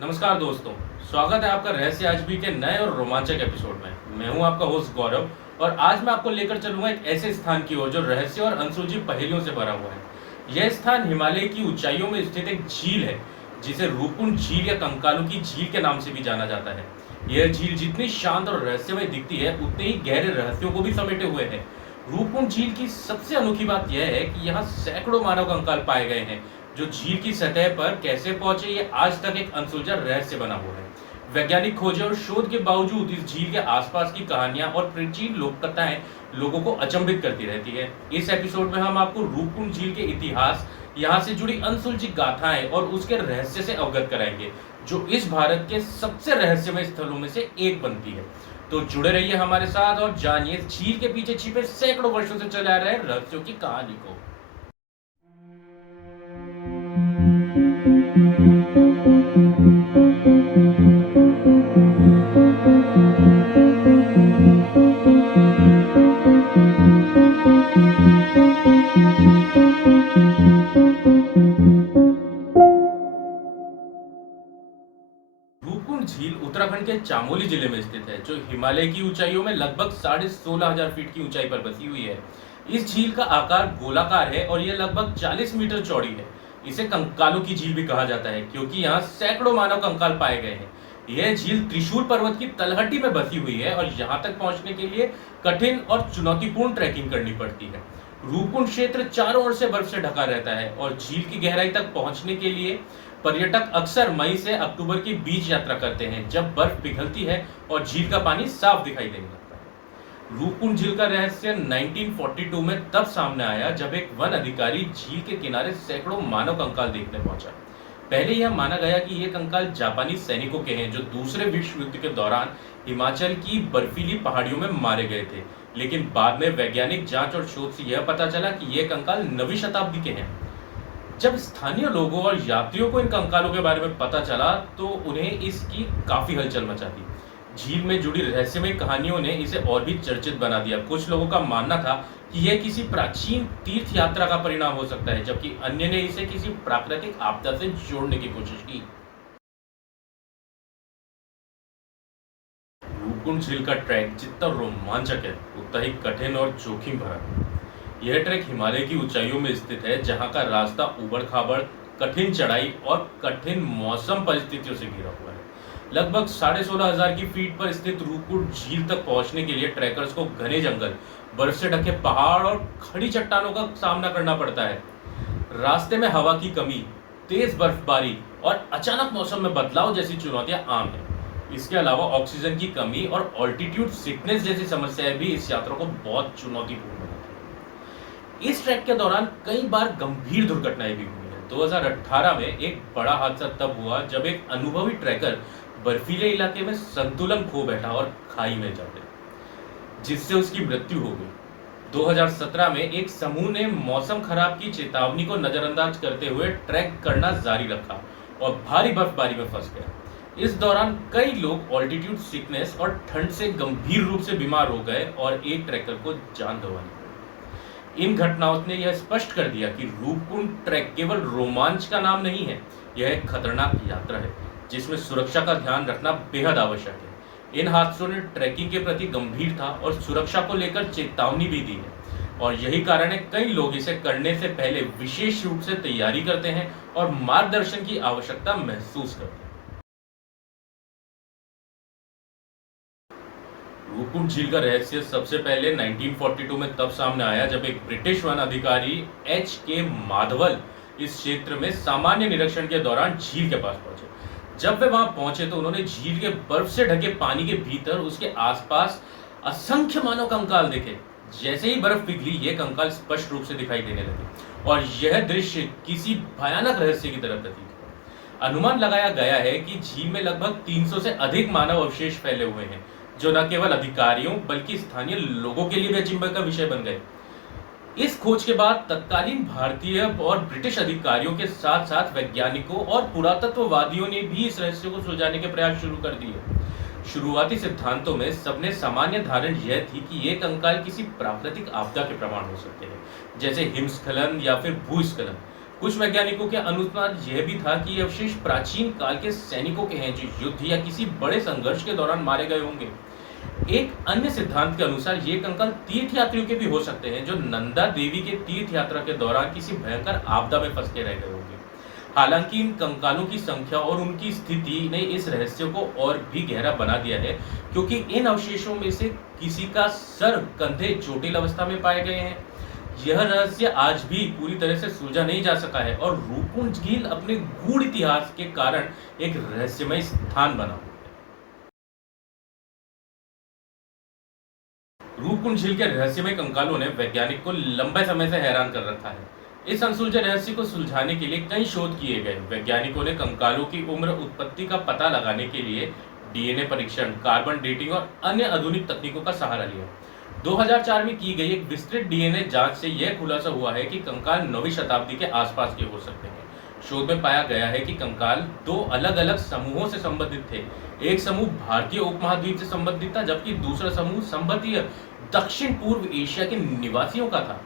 नमस्कार दोस्तों, स्वागत है आपका रहस्य आजबी के नए और रोमांचक एपिसोड में। मैं हूं आपका होस्ट गौरव और आज मैं आपको लेकर चलूंगा एक ऐसे स्थान की ओर जो रहस्य और अनसुलझी पहेलियों से भरा हुआ है। यह स्थान हिमालय की ऊंचाइयों में स्थित एक झील है जिसे रूपकुंड झील या कंकालों की झील के नाम से भी जाना जाता है। यह झील जितनी शांत और रहस्यमय दिखती है उतने ही गहरे रहस्यों को भी समेटे हुए है। रूपकुंड झील की सबसे अनोखी बात यह है कि यहाँ सैकड़ों मानव कंकाल पाए गए हैं जो झील की सतह पर कैसे पहुंचे ये आज तक एक अनसुलझा रहस्य बना हुआ है। वैज्ञानिक खोजें और शोध के बावजूद इस झील के आसपास की कहानियां और प्राचीन लोक कथाएं लोगों को अचंभित करती रहती है। इस एपिसोड में हम आपको रूपकुंड झील के इतिहास, यहाँ से जुड़ी अनसुलझी गाथाएं और उसके रहस्य से अवगत कराएंगे जो इस भारत के सबसे रहस्यमय स्थलों में से एक बनती है। तो जुड़े रहिए हमारे साथ और जानिए झील के पीछे छिपे सैकड़ों वर्षों से चले आ रहे रहस्यों की कहानी को। रूपकुंड झील उत्तराखंड के चामोली जिले में स्थित है जो हिमालय की ऊंचाइयों में लगभग 16,500 फीट की ऊंचाई पर बसी हुई है। इस झील का आकार गोलाकार है और यह लगभग 40 मीटर चौड़ी है। इसे कंकालों की झील भी कहा जाता है क्योंकि यहाँ सैकड़ों मानव कंकाल पाए गए हैं। यह झील त्रिशूल पर्वत की तलहटी में बसी हुई है और यहाँ तक पहुंचने के लिए कठिन और चुनौतीपूर्ण ट्रैकिंग करनी पड़ती है। रूपकुंड क्षेत्र चारों ओर से बर्फ से ढका रहता है और झील की गहराई तक पहुंचने के लिए पर्यटक अक्सर मई से अक्टूबर के बीच यात्रा करते हैं जब बर्फ पिघलती है और झील का पानी साफ दिखाई देने लगता है। रूपकुंड झील का रहस्य 1942 में तब सामने आया जब एक वन अधिकारी झील के किनारे सैकड़ों मानव कंकाल देखने पहुंचा। पहले यह माना गया कि ये कंकाल जापानी सैनिकों के हैं जो दूसरे विश्व युद्ध के दौरान हिमाचल की बर्फीली पहाड़ियों में मारे गए थे, लेकिन बाद में वैज्ञानिक जांच और शोध से यह पता चला कि ये कंकाल नवीं शताब्दी के हैं। जब स्थानीय लोगों और यात्रियों को इन कंकालों के बारे में पता चला तो उन्हें इसकी काफी हलचल मचा दी। झील में जुड़ी रहस्यमय कहानियों ने इसे और भी चर्चित बना दिया। कुछ लोगों का मानना था कि यह किसी प्राचीन तीर्थ यात्रा का परिणाम हो सकता है, जबकि अन्य ने इसे किसी प्राकृतिक आपदा से जोड़ने की कोशिश की। रूपकुंड झील का ट्रैक जितना रोमांचक है उतना ही कठिन और जोखिम भरा है। यह ट्रैक हिमालय की ऊंचाइयों में स्थित है जहां का रास्ता उबड़ खाबड़, कठिन चढ़ाई और कठिन मौसम परिस्थितियों से घिरा हुआ है। लगभग 16,500 की फीट पर स्थित रूपकुंड झील तक पहुंचने के लिए ट्रैकर्स को घने जंगल, बर्फ से ढके पहाड़ और खड़ी चट्टानों का सामना करना पड़ता है। रास्ते में हवा की कमी, तेज बर्फबारी और अचानक मौसम में बदलाव जैसी चुनौतियां आम हैं। इसके अलावा ऑक्सीजन की कमी और ऑल्टीट्यूड सिकनेस जैसी समस्याएं भी इस यात्रा को बहुत चुनौतीपूर्ण बनाती हैं। इस ट्रैक के दौरान कई बार गंभीर दुर्घटनाएं भी हुई हैं। 2018 में एक बड़ा हादसा तब हुआ जब एक अनुभवी ट्रैकर बर्फीले इलाके में संतुलन खो बैठा और खाई में जा गया, जिससे उसकी मृत्यु हो गई। 2017 में एक समूह ने मौसम खराब की चेतावनी को नजरअंदाज करते हुए ट्रैक करना जारी रखा और भारी बर्फबारी में फंस गया। इस दौरान कई लोग ऑल्टीट्यूड सिकनेस और ठंड से गंभीर रूप से बीमार हो गए और एक ट्रैकर को जान गंवानी पड़ी। इन घटनाओं ने यह स्पष्ट कर दिया कि रूपकुंड ट्रैक केवल रोमांच का नाम नहीं है, यह एक खतरनाक यात्रा है जिसमें सुरक्षा का ध्यान रखना बेहद आवश्यक है। इन हादसों ने ट्रैकिंग के प्रति गंभीरता और सुरक्षा को लेकर चेतावनी भी दी है और यही कारण है कई लोग इसे करने से पहले विशेष रूप से तैयारी करते हैं और मार्गदर्शन की आवश्यकता महसूस करते हैं। रूपकुंड झील का रहस्य सबसे पहले 1942 में तब सामने आया जब एक ब्रिटिश वन अधिकारी H.K. माधवल इस क्षेत्र में सामान्य निरीक्षण के दौरान झील के पास पहुंचे। जब वे वहां पहुंचे तो उन्होंने झील के बर्फ से ढके पानी के भीतर उसके आसपास असंख्य मानव कंकाल देखे। जैसे ही बर्फ पिघली ये कंकाल स्पष्ट रूप से दिखाई देने लगे और यह दृश्य किसी भयानक रहस्य की तरफ प्रतीत हुआ। अनुमान लगाया गया है कि झील में लगभग 300 से अधिक मानव अवशेष फैले हुए हैं जो न केवल अधिकारियों बल्कि स्थानीय लोगों के लिए भी अचंभे का विषय बन गए। इस खोज के बाद तत्कालीन भारतीय और ब्रिटिश अधिकारियों के साथ साथ वैज्ञानिकों और पुरातत्ववादियों ने भी इस रहस्य को सुलझाने के प्रयास शुरू कर दिए। शुरुआती सिद्धांतों में सबने सामान्य धारणा यह थी कि ये कंकाल किसी प्राकृतिक आपदा के प्रमाण हो सकते हैं, जैसे हिमस्खलन या फिर भूस्खलन। कुछ वैज्ञानिकों के अनुसार यह भी था कि ये अवशेष प्राचीन काल के सैनिकों के हैं जो युद्ध या किसी बड़े संघर्ष के दौरान मारे गए होंगे। एक अन्य सिद्धांत के अनुसार ये कंकाल तीर्थ यात्रियों के भी हो सकते हैं जो नंदा देवी के तीर्थ यात्रा के दौरान किसी भयंकर आपदा में फंस के रह गए होंगे। हालांकि इन कंकालों की संख्या और उनकी स्थिति ने इस रहस्य को और भी गहरा बना दिया है, क्योंकि इन अवशेषों में से किसी का सर कंधे जटिल अवस्था में पाए गए हैं। यह रहस्य आज भी पूरी तरह से सुलझा नहीं जा सका है और रूपकुंड झील अपने गूढ़ इतिहास के कारण एक रहस्यमय स्थान बना। रूपकुंड झील के रहस्यमय कंकालों ने वैज्ञानिक को लंबे समय से हैरान कर रखा है। इस अनसुलझे रहस्य को सुलझाने के लिए कई शोध किए गए। वैज्ञानिकों ने कंकालों की उम्र उत्पत्ति का पता लगाने के लिए डीएनए परीक्षण, कार्बन डेटिंग और अन्य आधुनिक तकनीकों का सहारा लिया। 2004 में की गई एक विस्तृत डीएनए जांच से यह खुलासा हुआ है कि कंकाल 9वीं शताब्दी के आसपास के हो सकते हैं। शोध में पाया गया है कि कंकाल दो अलग अलग समूहों से संबंधित थे। एक समूह भारतीय उपमहाद्वीप से संबंधित था, जबकि दूसरा समूह संभवतः दक्षिण पूर्व एशिया के निवासियों का था।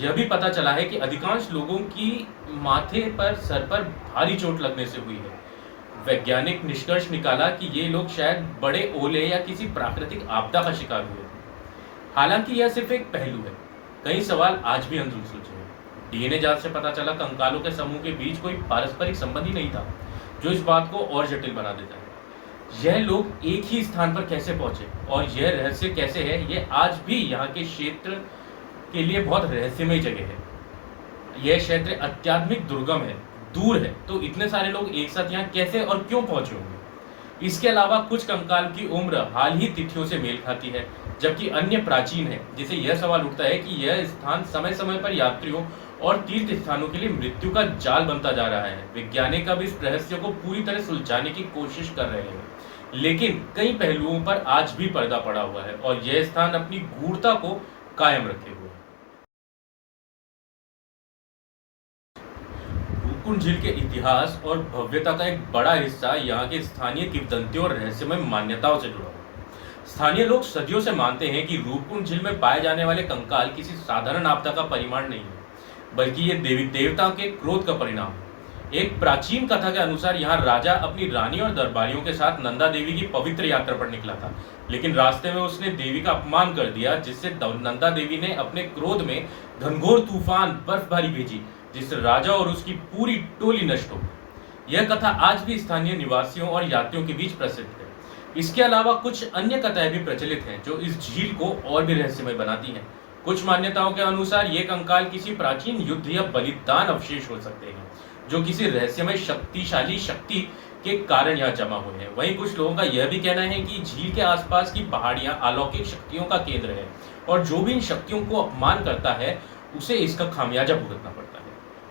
यह भी पता चला है कि अधिकांश लोगों की माथे पर, सर पर भारी चोट लगने से हुई है। वैज्ञानिक निष्कर्ष निकाला कि ये लोग शायद बड़े ओले या किसी प्राकृतिक आपदा का शिकार हुए। हालांकि यह सिर्फ एक पहलू है, कई सवाल आज भी अनसुलझे हैं। डीएनए जांच से पता चला कंकालों के समूह के बीच कोई पारस्परिक संबंध ही नहीं था, जो इस बात को और जटिल बना देता है। यह लोग एक ही स्थान पर कैसे पहुंचे और यह रहस्य कैसे है, यह आज भी यहाँ के क्षेत्र के लिए बहुत रहस्यमय जगह है। यह क्षेत्र अत्याधुनिक दुर्गम है, दूर है, तो इतने सारे लोग एक साथ यहाँ कैसे और क्यों पहुंचे होंगे। इसके अलावा कुछ कंकाल की उम्र हाल ही तिथियों से मेल खाती है, जबकि अन्य प्राचीन है, जिसे यह सवाल उठता है कि यह स्थान समय समय पर यात्रियों और तीर्थ स्थानों के लिए मृत्यु का जाल बनता जा रहा है। वैज्ञानिक अब इस रहस्य को पूरी तरह सुलझाने की कोशिश कर रहे हैं, लेकिन कई पहलुओं पर आज भी पर्दा पड़ा हुआ है और यह स्थान अपनी गूढ़ता को कायम रखे हुए है। रूपकुंड झील के इतिहास और भव्यता का एक बड़ा हिस्सा यहाँ के स्थानीय किंवदंतियों और रहस्यमय मान्यताओं से जुड़ा हुआ है। स्थानीय लोग सदियों से मानते हैं कि रूपकुंड झील में पाए जाने वाले कंकाल किसी साधारण आपदा का परिमाण नहीं है, बल्कि ये देवी देवताओं के क्रोध का परिणाम है। एक प्राचीन कथा के अनुसार यहाँ राजा अपनी रानी और दरबारियों के साथ नंदा देवी की पवित्र यात्रा पर निकला था, लेकिन रास्ते में उसने देवी का अपमान कर दिया, जिससे नंदा देवी ने अपने क्रोध में घनघोर तूफान बर्फबारी भेजी, जिससे राजा और उसकी पूरी टोली नष्ट हो गई। यह कथा आज भी स्थानीय निवासियों और यात्रियों के बीच प्रसिद्ध है। इसके अलावा कुछ अन्य कथाएं भी प्रचलित हैं जो इस झील को और भी रहस्यमय बनाती हैं। कुछ मान्यताओं के अनुसार ये कंकाल किसी प्राचीन युद्ध या बलिदान अवशेष हो सकते हैं, जो किसी रहस्यमय शक्तिशाली शक्ति के कारण यहाँ जमा हुए हैं। वहीं कुछ लोगों का यह भी कहना है कि झील के आसपास की पहाड़ियां अलौकिक शक्तियों का केंद्र है और जो भी इन शक्तियों को अपमान करता है उसे इसका खामियाजा भुगतना पड़ता है।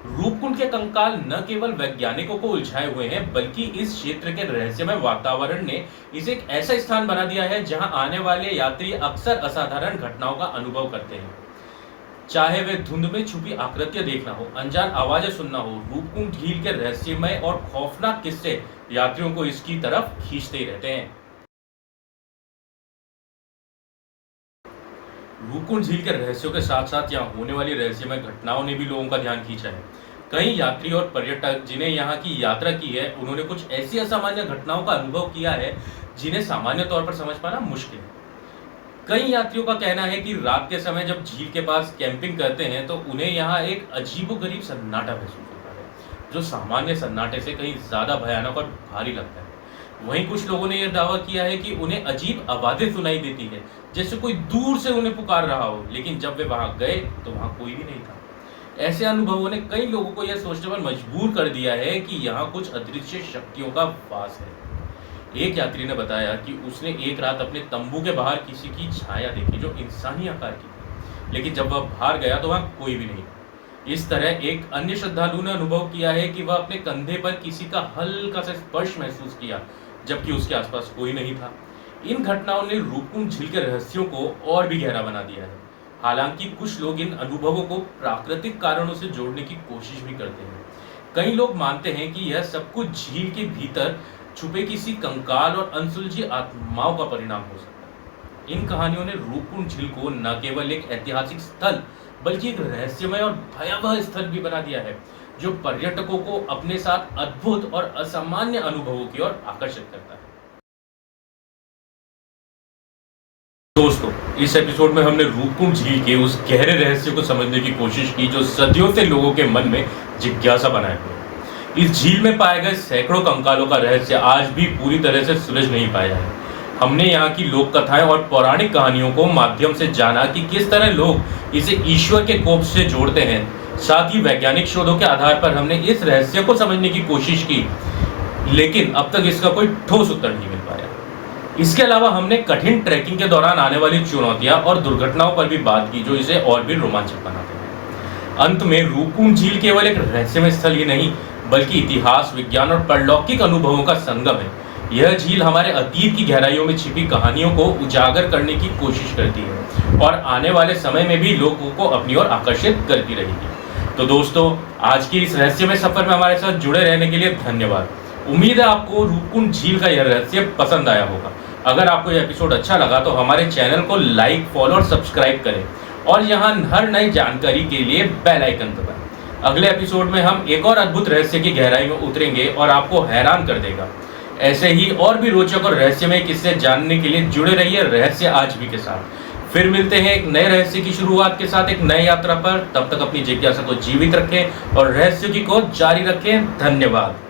रूपकुंड के कंकाल न केवल वैज्ञानिकों को उलझाए हुए हैं, बल्कि इस क्षेत्र के रहस्यमय वातावरण ने इसे एक ऐसा स्थान बना दिया है जहां आने वाले यात्री अक्सर असाधारण घटनाओं का अनुभव करते हैं। चाहे वे धुंध में छुपी आकृतियां देखना हो, अनजान आवाजें सुनना हो, रूपकुंड झील के रहस्यमय और खौफनाक किस्से यात्रियों को इसकी तरफ खींचते ही रहते हैं। रूपकुंड झील के रहस्यों के साथ साथ यहाँ होने वाली रहस्यमय घटनाओं ने भी लोगों का ध्यान खींचा है। कई यात्री और पर्यटक जिन्हें यहाँ की यात्रा की है, उन्होंने कुछ ऐसी असामान्य घटनाओं का अनुभव किया है जिन्हें सामान्य तौर पर समझ पाना मुश्किल है। कई यात्रियों का कहना है कि रात के समय जब झील के पास कैंपिंग करते हैं तो उन्हें यहाँ एक अजीबोगरीब सन्नाटा महसूस होता है, जो सामान्य सन्नाटे से कहीं ज्यादा भयानक और भारी लगता है। वहीं कुछ लोगों ने यह दावा किया है कि उन्हें अजीब आवाजें सुनाई देती है, जैसे कोई दूर से उन्हें पुकार रहा हो, लेकिन जब वे वहां गए तो वहां कोई भी नहीं था। ऐसे अनुभवों ने कई लोगों को यह सोचने पर मजबूर कर दिया है कि यहाँ कुछ अदृश्य शक्तियों का वास है। एक यात्री ने बताया कि उसने एक रात अपने तंबू के बाहर किसी की छाया देखी जो इंसानी आकार की थी, लेकिन जब वह बाहर गया तो वहां कोई भी नहीं। इस तरह एक अन्य श्रद्धालु ने अनुभव किया है कि वह अपने कंधे पर किसी का हल्का सा स्पर्श महसूस किया, जबकि उसके आसपास कोई नहीं था। इन घटनाओं ने रूपकुंड झील के रहस्यों को और भी गहरा बना दिया है। हालांकि कुछ लोग इन अनुभवों को प्राकृतिक कारणों से जोड़ने की कोशिश भी करते हैं। कई लोग मानते हैं कि यह सब कुछ झील के भीतर छुपे किसी कंकाल और अनसुलझी आत्माओं का परिणाम हो सकता है। इन कहानियों ने रूपकुंड झील को न केवल एक ऐतिहासिक स्थल बल्कि एक रहस्यमय और भयावह स्थल भी बना दिया है, जो पर्यटकों को अपने साथ अद्भुत और असामान्य अनुभवों की ओर आकर्षित करता है। दोस्तों, इस एपिसोड में हमने रूपकुंड झील के उस गहरे रहस्य को समझने की कोशिश की जो सदियों से लोगों के मन में जिज्ञासा बनाए हुए है। इस झील में पाए गए सैकड़ों कंकालों का रहस्य आज भी पूरी तरह से सुलझ नहीं पाया है। हमने यहाँ की लोक कथाएं और पौराणिक कहानियों को माध्यम से जाना कि किस तरह लोग इसे ईश्वर के कोप से जोड़ते हैं। साथ ही वैज्ञानिक शोधों के आधार पर हमने इस रहस्य को समझने की कोशिश की, लेकिन अब तक इसका कोई ठोस उत्तर नहीं मिल पाया। इसके अलावा हमने कठिन ट्रैकिंग के दौरान आने वाली चुनौतियां और दुर्घटनाओं पर भी बात की जो इसे और भी रोमांचक बनाते हैं। अंत में रूपकुंड झील केवल एक रहस्यमय स्थल ही नहीं बल्कि इतिहास, विज्ञान और परलौकिक अनुभवों का संगम है। यह झील हमारे अतीत की गहराइयों में छिपी कहानियों को उजागर करने की कोशिश करती है और आने वाले समय में भी लोगों को अपनी ओर आकर्षित करती रहेगी। तो दोस्तों, आज की इस रहस्यमय सफर में हमारे साथ जुड़े रहने के लिए धन्यवाद। उम्मीद है आपको रूपकुंड झील का यह रहस्य पसंद आया होगा। अगर आपको यह एपिसोड अच्छा लगा तो हमारे चैनल को लाइक, फॉलो और सब्सक्राइब करें और यहाँ हर नई जानकारी के लिए बेल आइकन दबाएं। अगले एपिसोड में हम एक और अद्भुत रहस्य की गहराई में उतरेंगे और आपको हैरान कर देगा। ऐसे ही और भी रोचक और रहस्यमय किस्से जानने के लिए जुड़े रहिए रहस्य आज भी के साथ। फिर मिलते हैं एक नए रहस्य की शुरुआत के साथ एक नई यात्रा पर। तब तक अपनी जिज्ञासा को जीवित रखें और रहस्य की खोज जारी रखें। धन्यवाद।